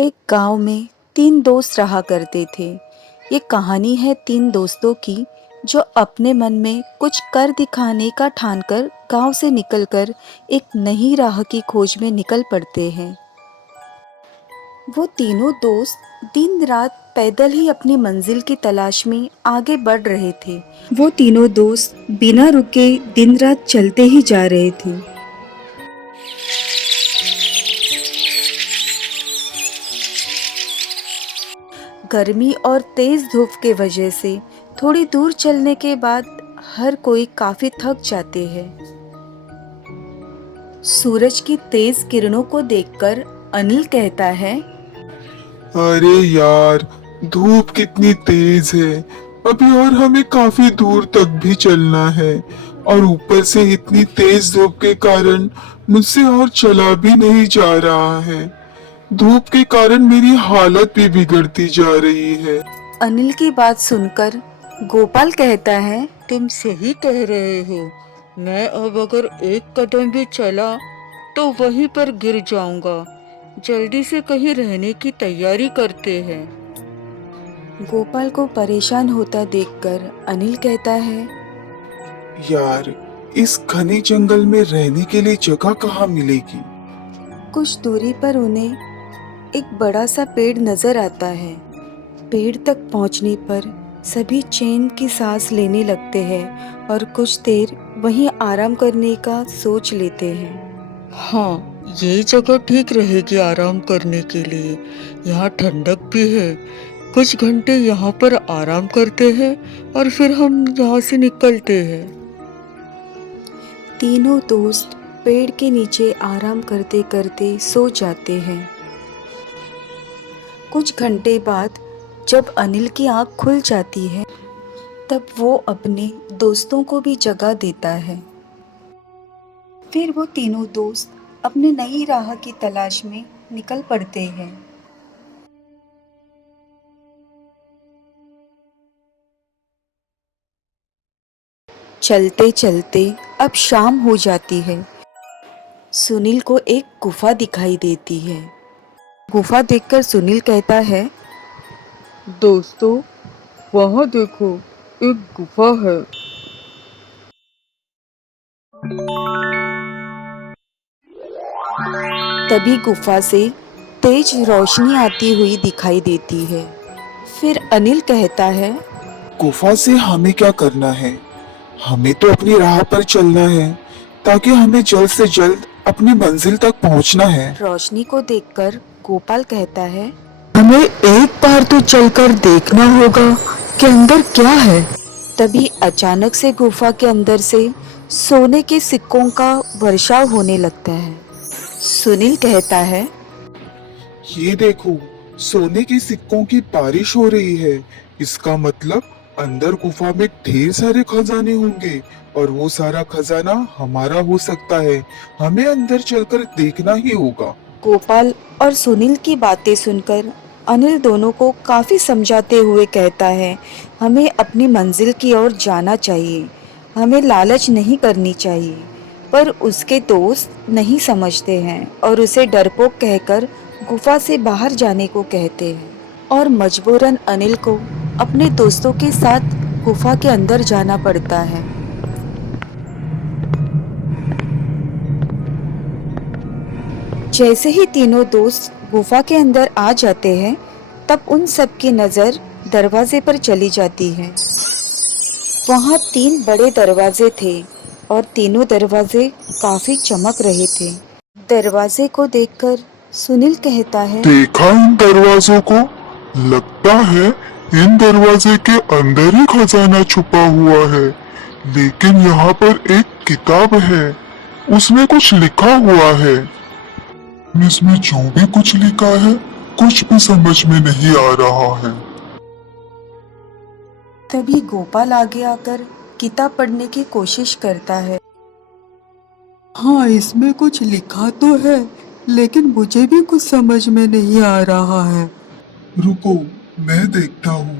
एक गांव में तीन दोस्त रहा करते थे। ये कहानी है तीन दोस्तों की जो अपने मन में कुछ कर दिखाने का ठानकर गांव से निकलकर एक नई राह की खोज में निकल पड़ते हैं। वो तीनों दोस्त दिन रात पैदल ही अपनी मंजिल की तलाश में आगे बढ़ रहे थे। वो तीनों दोस्त बिना रुके दिन रात चलते ही जा रहे थे। गर्मी और तेज धूप के वजह से थोड़ी दूर चलने के बाद हर कोई काफी थक जाते हैं। सूरज की तेज किरणों को देखकर अनिल कहता है, अरे यार, धूप कितनी तेज है। अभी और हमें काफी दूर तक भी चलना है और ऊपर से इतनी तेज धूप के कारण मुझसे और चला भी नहीं जा रहा है। धूप के कारण मेरी हालत भी बिगड़ती जा रही है। अनिल की बात सुनकर गोपाल कहता है, तुम सही कह रहे हो। मैं अब अगर एक कदम भी चला तो वहीं पर गिर जाऊंगा। जल्दी से कहीं रहने की तैयारी करते हैं। गोपाल को परेशान होता देखकर अनिल कहता है, यार, इस घने जंगल में रहने के लिए जगह कहाँ मिलेगी? कुछ दूरी पर उन्हें एक बड़ा सा पेड़ नजर आता है। पेड़ तक पहुंचने पर सभी चैन की सांस लेने लगते हैं और कुछ देर वहीं आराम करने का सोच लेते हैं। हाँ, ये जगह ठीक रहेगी आराम करने के लिए। यहाँ ठंडक भी है। कुछ घंटे यहाँ पर आराम करते हैं और फिर हम यहाँ से निकलते हैं। तीनों दोस्त पेड़ के नीचे आराम करते करते सो जाते हैं। कुछ घंटे बाद जब अनिल की आंख खुल जाती है तब वो अपने दोस्तों को भी जगा देता है। फिर वो तीनों दोस्त अपने नई राह की तलाश में निकल पड़ते हैं। चलते चलते अब शाम हो जाती है। सुनील को एक गुफा दिखाई देती है। गुफा देखकर सुनील कहता है, दोस्तों, वहाँ देखो, एक गुफा है। तभी गुफा से तेज रोशनी आती हुई दिखाई देती है। फिर अनिल कहता है, गुफा से हमें क्या करना है? हमें तो अपनी राह पर चलना है ताकि हमें जल्द से जल्द अपनी मंजिल तक पहुंचना है। रोशनी को देखकर गोपाल कहता है, हमें एक बार तो चलकर देखना होगा कि अंदर क्या है। तभी अचानक से गुफा के अंदर से सोने के सिक्कों का वर्षाव होने लगता है। सुनील कहता है, ये देखो, सोने के सिक्कों की बारिश हो रही है। इसका मतलब अंदर गुफा में ढेर सारे खजाने होंगे और वो सारा खजाना हमारा हो सकता है। हमें अंदर चलकर देखना ही होगा। गोपाल और सुनील की बातें सुनकर अनिल दोनों को काफी समझाते हुए कहता है, हमें अपनी मंजिल की ओर जाना चाहिए। हमें लालच नहीं करनी चाहिए। पर उसके दोस्त नहीं समझते हैं और उसे डरपोक कहकर गुफा से बाहर जाने को कहते हैं और मजबूरन अनिल को अपने दोस्तों के साथ गुफा के अंदर जाना पड़ता है। जैसे ही तीनों दोस्त गुफा के अंदर आ जाते हैं तब उन सब की नजर दरवाजे पर चली जाती है। वहाँ तीन बड़े दरवाजे थे और तीनों दरवाजे काफी चमक रहे थे। दरवाजे को देखकर सुनील कहता है, देखा इन दरवाजों को? लगता है इन दरवाजे के अंदर ही खजाना छुपा हुआ है। लेकिन यहाँ पर एक किताब है, उसमें कुछ लिखा हुआ है। इसमें जो भी कुछ लिखा है, कुछ भी समझ में नहीं आ रहा है। तभी गोपाल आगे आकर किताब पढ़ने की कोशिश करता है। हाँ, इसमें कुछ लिखा तो है, लेकिन मुझे भी कुछ समझ में नहीं आ रहा है। रुको, मैं देखता हूँ।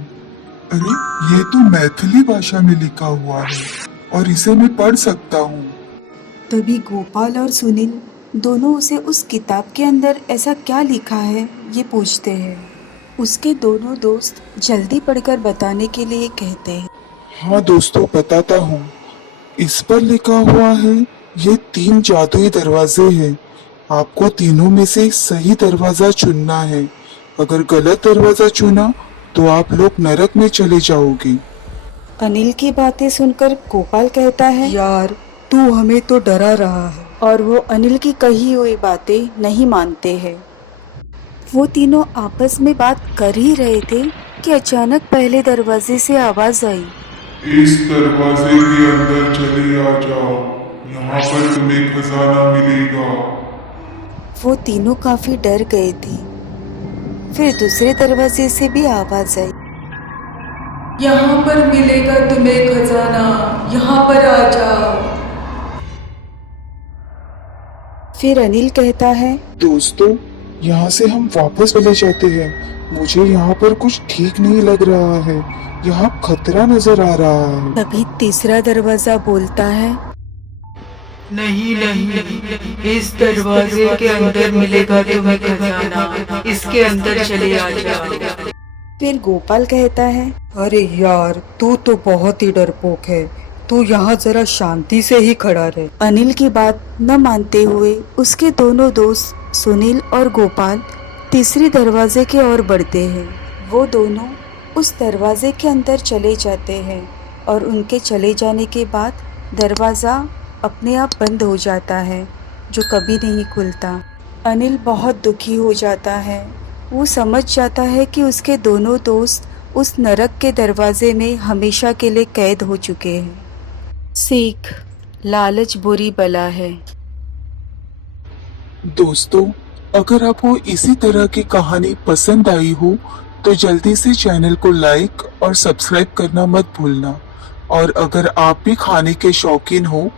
अरे, ये तो मैथिली भाषा में लिखा हुआ है और इसे मैं पढ़ सकता हूँ। तभी गोपाल और सुनील दोनों उसे उस किताब के अंदर ऐसा क्या लिखा है ये पूछते हैं। उसके दोनों दोस्त जल्दी पढ़कर बताने के लिए कहते हैं। हाँ दोस्तों, बताता हूँ। इस पर लिखा हुआ है, ये 3 जादुई दरवाजे हैं। आपको तीनों में से सही दरवाजा चुनना है। अगर गलत दरवाजा चुना तो आप लोग नरक में चले जाओगे। अनिल की बातें सुनकर गोपाल कहता है, यार तू हमें तो डरा रहा है। और वो अनिल की कही हुई बातें नहीं मानते हैं। वो तीनों आपस में बात कर ही रहे थे कि अचानक पहले दरवाजे से आवाज आई। इस दरवाजे के अंदर चले आ जाओ, यहाँ पर तुम्हें खजाना मिलेगा। वो तीनों काफी डर गए थे। फिर दूसरे दरवाजे से भी आवाज आई। यहाँ पर मिलेगा तुम्हें खजाना, यहाँ पर आ जाओ। फिर अनिल कहता है, दोस्तों, यहाँ से हम वापस चले जाते हैं। मुझे यहाँ पर कुछ ठीक नहीं लग रहा है। यहाँ खतरा नजर आ रहा है। तभी तीसरा दरवाजा बोलता है, नहीं नहीं, इस दरवाजे के अंदर मिलेगा तुम्हें खजाना, इसके अंदर चले आ जाओ। फिर गोपाल कहता है, अरे यार तू तो बहुत ही डरपोक है, तू यहाँ जरा शांति से ही खड़ा रहे। अनिल की बात न मानते हुए उसके दोनों दोस्त सुनील और गोपाल तीसरी दरवाजे की ओर बढ़ते हैं। वो दोनों उस दरवाजे के अंदर चले जाते हैं और उनके चले जाने के बाद दरवाज़ा अपने आप बंद हो जाता है, जो कभी नहीं खुलता। अनिल बहुत दुखी हो जाता है। वो समझ जाता है कि उसके दोनों दोस्त उस नरक के दरवाजे में हमेशा के लिए कैद हो चुके हैं। सीख, लालच बुरी बला है। दोस्तों, अगर आपको इसी तरह की कहानी पसंद आई हो तो जल्दी से चैनल को लाइक और सब्सक्राइब करना मत भूलना। और अगर आप भी खाने के शौकीन हो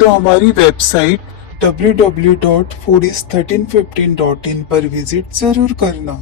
तो हमारी वेबसाइट www.foodies1315.in पर विजिट जरूर करना।